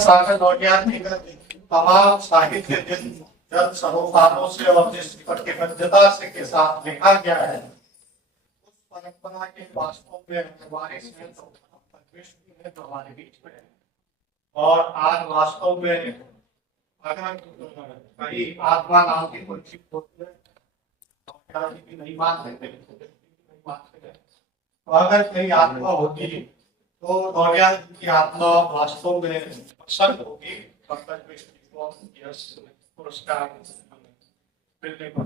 सागर लौटिया तमाम साहित्य जिन जन सरोकारों से और जिस कटिबद्धता से के साथ लिखा गया है उस परंपरा के वास्तव में हमारे विश्व में हमारे बीच में है। और आज वास्तव में अगर कहीं आत्मा नाम की कोई चीज होती है तो नहीं मान सकते, तो अगर कहीं आत्मा होती है तो गौड़िया की आत्मा वास्तव में प्रसन्न होगी। पंकज मिश्र को यश पुरस्कार मिलने पर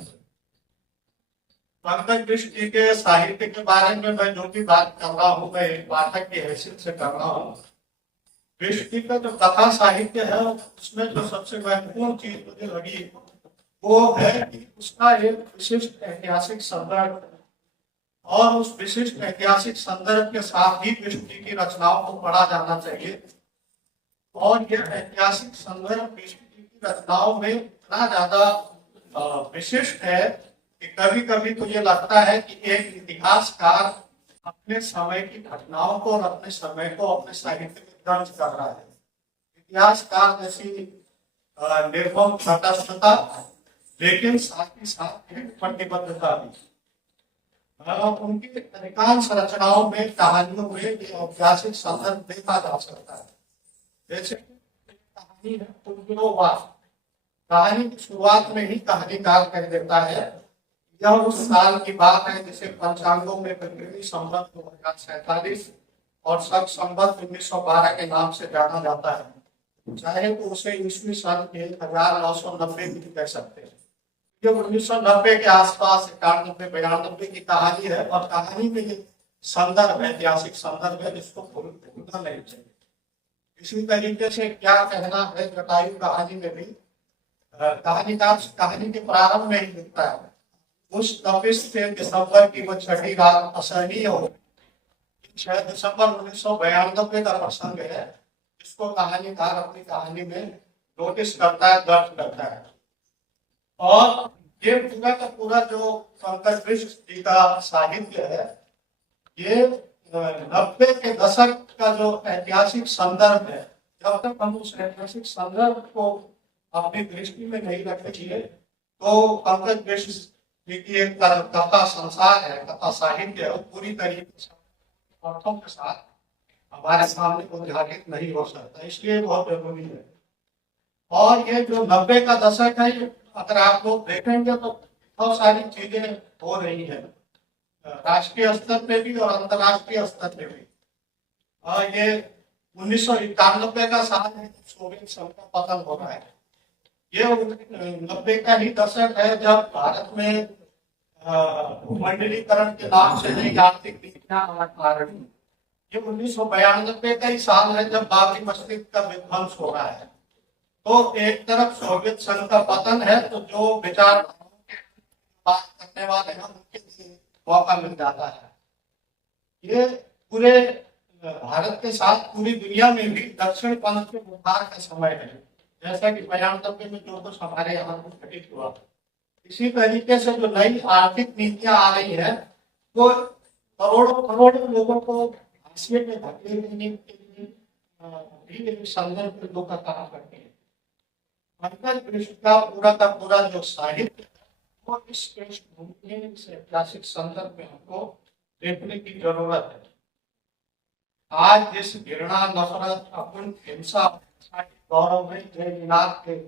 पंकज मिश्र जी के साहित्य के बारे में मैं जो भी बात कर रहा हूँ मैं एक पाठक की हैसियत से कर रहा हूँ। मिश्र जी का जो कथा साहित्य है उसमें जो सबसे महत्वपूर्ण चीज मुझे लगी वो है कि उसका एक विशिष्ट ऐतिहासिक संदर्भ और उस विशिष्ट ऐतिहासिक संदर्भ के साथ ही विश्व जी की रचनाओं को पढ़ा जाना चाहिए। और यह ऐतिहासिक संदर्भ विश्व जी की रचनाओं में इतना ज्यादा विशिष्ट है कि कभी कभी तो ये लगता है कि एक इतिहासकार अपने समय की घटनाओं को और अपने समय को अपने साहित्य में दर्ज कर रहा है। इतिहासकार जैसी निर्भम तटस्थता लेकिन साथ ही साथ एक प्रतिबद्धता भी। उनकी अधिकांश रचनाओं में कहानियों में ये ऐतिहासिक संदर्भ देखा जा सकता है। जैसे कहानी है पुनर्वास, कहानी की शुरुआत में ही कहानीकार कह देता है यह उस साल की बात है जिसे पंचांगों में पृथ्वी संवत 2047 और सत संवत 1912 के नाम से जाना जाता है। चाहे तो उसे ईस्वी सन 1990 भी कह सकते हैं। जो 1990 के आसपास 91-92 की कहानी है और कहानी में ये संदर्भ ऐतिहासिक संदर्भ है जिसको भूलना नहीं चाहिए। इसी तरीके से क्या कहना है जटायु कहानी में भी कहानीकार कहानी के प्रारंभ में ही लिखता है उस 26 दिसंबर की वो छठी रात असहनीय हो। 6 दिसंबर 1992 का प्रसंग है जिसको कहानीकार अपनी कहानी में नोटिस करता है, दर्ज करता है। और ये पूरा का पूरा जो पंकज मिश्र जी का साहित्य है ये 90 के दशक का जो ऐतिहासिक संदर्भ है, जब तक हम उस ऐतिहासिक संदर्भ को अपनी दृष्टि में नहीं रखेंगे तो पंकज मिश्र जी की एक कथा संसार है, कथा साहित्य है, पूरी तरीके से अर्थों के साथ हमारे सामने उद्घाटित नहीं हो सकता, इसलिए बहुत जरूरी है। और ये जो 90 का दशक है अगर आप लोग देखेंगे तो बहुत सारी चीजें हो रही है राष्ट्रीय स्तर पे भी और अंतर्राष्ट्रीय स्तर पे भी। और ये 1991 का साल है सोवियत संघ का पतन हो रहा है। ये 90 का ही दशक है जब भारत में भूमंडलीकरण के नाम से नई आर्थिक नीतियां आ रही। ये 1992 का ही साल है जब बाबरी मस्जिद का विध्वंस हो रहा है। तो एक तरफ सोवियत संघ का पतन है तो जो विचार बात करने वाले हैं उनके लिए मौका मिल जाता है। ये पूरे भारत के साथ पूरी दुनिया में भी दक्षिण पंथ के उद्धार का समय है, जैसा कि 92 में जो कुछ हमारे यहाँ घटित हुआ। इसी तरीके से जो नई आर्थिक नीतियां आ रही है वो करोड़ों करोड़ों लोगों को हाशिए में धकेल देने के लिए भी संदर्भ लोगों का काम करते हैं। पंकज मिश्र का पूरा जो साहित्य वो इस पृष्ठभूमि में इस ऐतिहासिक संदर्भ में हमको देखने की जरूरत है। आज जिस घृणा नफरत अपुन हिंसा गौरव में जय विनाश के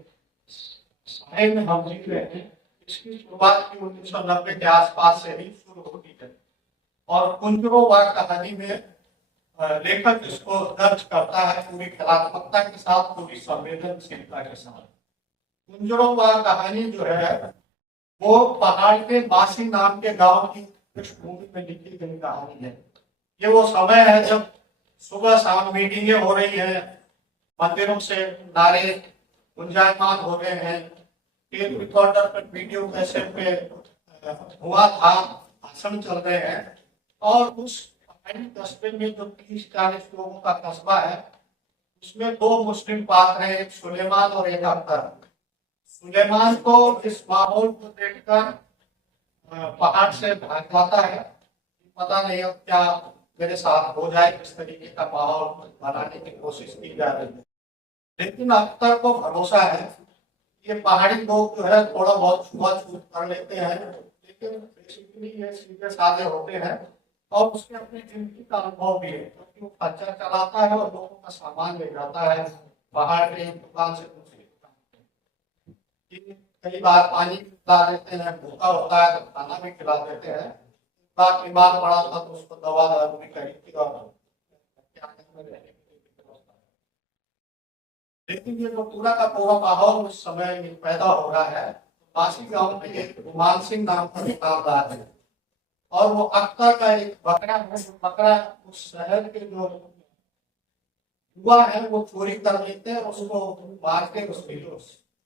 साहित्य में हम जी रहे हैं इसकी शुरुआत की 1990 के आसपास से ही शुरू होती है। और कुंजरोवार कहानी में लेखक इसको दर्ज करता है पूरी कलात्मकता के साथ, पूरी संवेदनशीलता के साथ। कुंजरोवार कहानी जो है वो पहाड़ के बासी नाम के गांव की पृष्ठभूमि में लिखी गई कहानी है। ये वो समय है जब सुबह शाम मीटिंगें हो रही है, मंदिरों से नारे गुंजायमान हो रहे हैं, टेप रिकॉर्डर पर वीडियो कैसेट पे हुआ था भाषण चल रहे हैं। और उस पहाड़ी कस्बे में जो 30-40 लोगों का कस्बा है उसमें 2 मुस्लिम पात्र हैं, एक सुलेमान और एक अख्तर। सुलेमान को इस माहौल को देखकर पहाड़ से भाग जाता है, पता नहीं अब क्या मेरे साथ हो जाए, इस तरीके का माहौल बनाने की कोशिश की जा रही है। लेकिन अख्तर को भरोसा है ये पहाड़ी लोग जो है थोड़ा बहुत छुआ-छूत कर लेते हैं, लेकिन बेसिकली ये सीधे साधे होते हैं और उसके अपनी जिंदगी का अनुभव भी है, क्योंकि वो खच्चर चलाता है और लोगों का सामान ले जाता है बाहर के एक दुकान से दूसरी दुकान। कई बार पानी पिला देते हैं, भूखा होता है तो खाना भी खिला देते हैं। एक बार बीमार पड़ा था तो उसको दवा दारू भी खरीदी और क्या कहते हैं, लेकिन ये जो पूरा का पूरा माहौल उस समय में पैदा हो रहा है। बासी गांव में एक गुमान सिंह नाम का दुकानदार है और वो अख्तर का एक बकरा है, जो बकरा उस शहर के जो युवा है वो चोरी कर लेते हैं, उसको मार के उसकी जो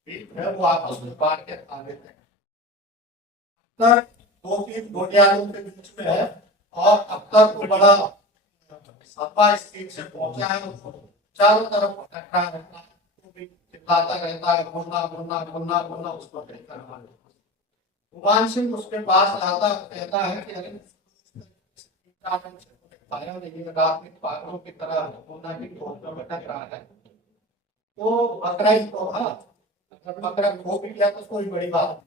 पीठ है वो आपस में बांट के खा लेते हैं। अख्तर दो तीन गोटियालों के बीच में है और अख्तर को बड़ा सपा स्थिति से पहुंचा है, उसको चारों तरफ टकरा रहता है, वो भी चिल्लाता रहता है मुन्ना मुन्ना मुन्ना मुन्ना, उसको नहीं करना। गुमान सिंह उसके पास आता कहता है कि अरे पाया नहीं, रात में पागलों की तरह मुन्ना की खोज में भटक रहा है, तो बकरा ही तो था, अगर बकरा खो भी गया तो कोई बड़ी बात नहीं।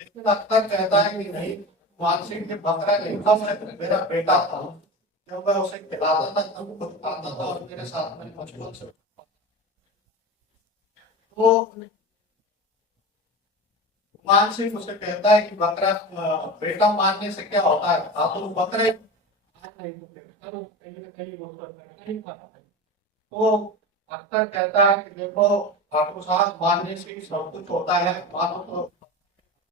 लेकिन अख्तर कहता है कि नहीं, गुमान सिंह ने बकरा नहीं था, मेरा बेटा था, जब मैं उसे खिलाता था तब खुद खाता था और मेरे साथ में मछलियों से तो गुमान सिंह उसे कहता है कि बकरा बेटा मारने से क्या होता है, तो बकरा नहीं तो कहीं ना कहीं वो तो नहीं था। तो अख्तर कहता है कि देखो ठाकुर साहब, मारने से ही सब कुछ होता है, मानो तो